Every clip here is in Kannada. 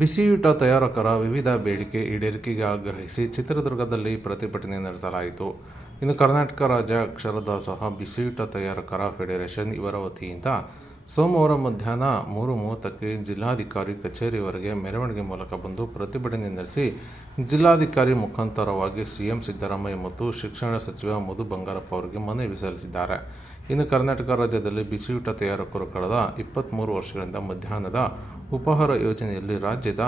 ಬಿಸಿಯೂಟ ತಯಾರಕರ ವಿವಿಧ ಬೇಡಿಕೆ ಈಡೇರಿಕೆಗೆ ಆಗ್ರಹಿಸಿ ಚಿತ್ರದುರ್ಗದಲ್ಲಿ ಪ್ರತಿಭಟನೆ ನಡೆಸಲಾಯಿತು. ಇನ್ನು ಕರ್ನಾಟಕ ರಾಜ್ಯ ಅಕ್ಷರದಾಸೋಹ ಬಿಸಿಯೂಟ ತಯಾರಕರ ಫೆಡರೇಷನ್ ಇವರ ವತಿಯಿಂದ ಸೋಮವಾರ ಮಧ್ಯಾಹ್ನ 3:30ಕ್ಕೆ ಜಿಲ್ಲಾಧಿಕಾರಿ ಕಚೇರಿವರೆಗೆ ಮೆರವಣಿಗೆ ಮೂಲಕ ಬಂದು ಪ್ರತಿಭಟನೆ ನಡೆಸಿ ಜಿಲ್ಲಾಧಿಕಾರಿ ಮುಖಾಂತರವಾಗಿ ಸಿಎಂ ಸಿದ್ದರಾಮಯ್ಯ ಮತ್ತು ಶಿಕ್ಷಣ ಸಚಿವ ಮಧು ಬಂಗಾರಪ್ಪ ಅವರಿಗೆ ಮನವಿ ಸಲ್ಲಿಸಿದ್ದಾರೆ. ಇನ್ನು ಕರ್ನಾಟಕ ರಾಜ್ಯದಲ್ಲಿ ಬಿಸಿಯೂಟ ತಯಾರಕರು ಕಳೆದ 23 ವರ್ಷಗಳಿಂದ ಮಧ್ಯಾಹ್ನದ ಉಪಹಾರ ಯೋಜನೆಯಲ್ಲಿ ರಾಜ್ಯದ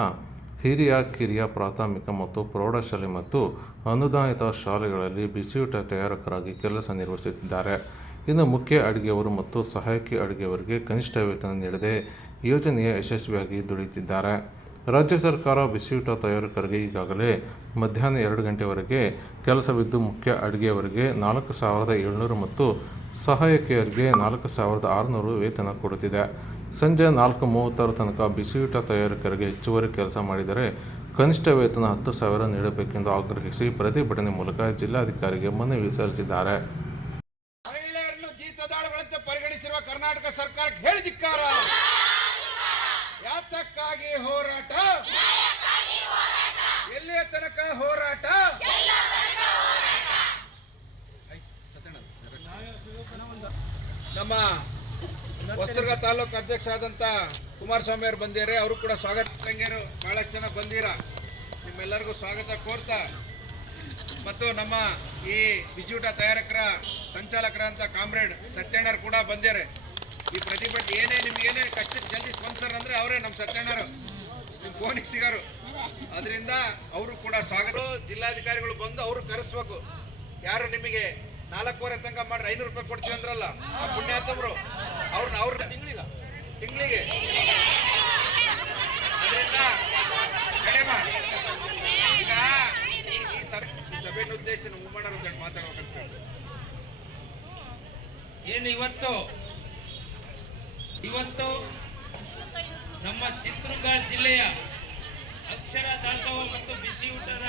ಹಿರಿಯ ಕಿರಿಯ ಪ್ರಾಥಮಿಕ ಮತ್ತು ಪ್ರೌಢಶಾಲೆ ಮತ್ತು ಅನುದಾನಿತ ಶಾಲೆಗಳಲ್ಲಿ ಬಿಸಿಯೂಟ ತಯಾರಕರಾಗಿ ಕೆಲಸ ನಿರ್ವಹಿಸುತ್ತಿದ್ದಾರೆ. ಇನ್ನು ಮುಖ್ಯ ಅಡುಗೆಯವರು ಮತ್ತು ಸಹಾಯಕಿ ಅಡುಗೆಯವರಿಗೆ ಕನಿಷ್ಠ ವೇತನ ನೀಡದೆ ಯೋಜನೆಯ ಯಶಸ್ವಿಯಾಗಿ ದುಡಿಯುತ್ತಿದ್ದಾರೆ. ರಾಜ್ಯ ಸರ್ಕಾರ ಬಿಸಿಯೂಟ ತಯಾರಕರಿಗೆ ಈಗಾಗಲೇ ಮಧ್ಯಾಹ್ನ 2 ಗಂಟೆವರೆಗೆ ಕೆಲಸವಿದ್ದು ಮುಖ್ಯ ಅಡುಗೆಯವರಿಗೆ 4,700 ಮತ್ತು ಸಹಾಯಕಿಯರಿಗೆ 4,600 ವೇತನ ಕೊಡುತ್ತಿದೆ. ಸಂಜೆ 4:30 ತನಕ ಬಿಸಿಯೂಟ ತಯಾರಕರಿಗೆ ಹೆಚ್ಚುವರಿ ಕೆಲಸ ಮಾಡಿದರೆ ಕನಿಷ್ಠ ವೇತನ 10,000 ನೀಡಬೇಕೆಂದು ಆಗ್ರಹಿಸಿ ಪ್ರತಿಭಟನೆ ಮೂಲಕ ಜಿಲ್ಲಾಧಿಕಾರಿಗೆ ಮನವಿ ಸಲ್ಲಿಸಿದ್ದಾರೆ. ಮಹಿಳೆಯರನ್ನು ಜೀತದಾಳುಗಳಂತೆ ಪರಿಗಣಿಸಿರುವ ಕರ್ನಾಟಕ ಸರ್ಕಾರಕ್ಕೆ ಹೇಳಿ ಧಿಕ್ಕಾರ. ಯಾತಕ್ಕಾಗಿ ಹೋರಾಟ? ಎಲ್ಲಿಯ ತನಕ ಹೋರಾಟ? ನಮ್ಮ ಹೊಸದುರ್ಗ ತಾಲೂಕು ಅಧ್ಯಕ್ಷರಾದಂಥ ಕುಮಾರಸ್ವಾಮಿ ಅವರು ಬಂದಿದ್ದಾರೆ. ಅವರು ಕೂಡ ಸ್ವಾಗತ. ತಂಗಿಯರು ಬಹಳಷ್ಟು ಜನ ಬಂದಿರ, ನಿಮ್ಮೆಲ್ಲರಿಗೂ ಸ್ವಾಗತ ಕೋರ್ತಾ ಮತ್ತು ನಮ್ಮ ಈ ಬಿಸಿಯೂಟ ತಯಾರಕರ ಸಂಚಾಲಕರಂತ ಕಾಮ್ರೇಡ್ ಸತ್ಯಣ್ಣರು ಕೂಡ ಬಂದಿದ್ದಾರೆ. ಈ ಪ್ರತಿಭಟನೆ ನಿಮ್ಗೇನೇ ಕಷ್ಟಕ್ಕೆ ಜಲ್ದಿ ಸ್ಪಾನ್ಸರ್ ಅಂದರೆ ಅವರೇ ನಮ್ಮ ಸತ್ಯಣ್ಣರು, ನಿಮ್ಮ ಫೋನಿಗೆ ಸಿಗೋರು. ಅದರಿಂದ ಅವರು ಕೂಡ ಸ್ವಾಗತ. ಜಿಲ್ಲಾಧಿಕಾರಿಗಳು ಬಂದು ಅವರು ಕರೆಸ್ಬೇಕು. ಯಾರು ನಿಮಗೆ 4:15 ತನಕ ಮಾಡ್ರೆ 500 ರೂಪಾಯಿ ಕೊಡ್ತೀವಿ ಅಂದ್ರಲ್ಲ, ಆ ಪುಣ್ಯಾತವರು ಅವ್ರ ತಿಂಗಳಿಗೆ ಅದರಿಂದ ಈಗ ಈ ಸಭೆಯ ಉದ್ದೇಶ ಉಮ್ಮಣ್ಣರು ಒಂದು ಮಾತಾಡ್ಬೇಕಂತ ಏನು ಇವತ್ತು ನಮ್ಮ ಚಿತ್ರದುರ್ಗ ಜಿಲ್ಲೆಯ ಅಕ್ಷರ ದಾಸೋಹ ಮತ್ತು ಬಿಸಿಯೂಟದ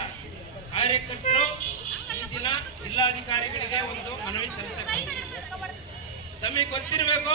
ಕಾರ್ಯಕರ್ತರು ಈ ದಿನ ಜಿಲ್ಲಾಧಿಕಾರಿಗಳಿಗೆ ಒಂದು ಮನವಿ ಸಲ್ಲಿಸಬೇಕು. ತಮಗೆ ಗೊತ್ತಿರಬೇಕು,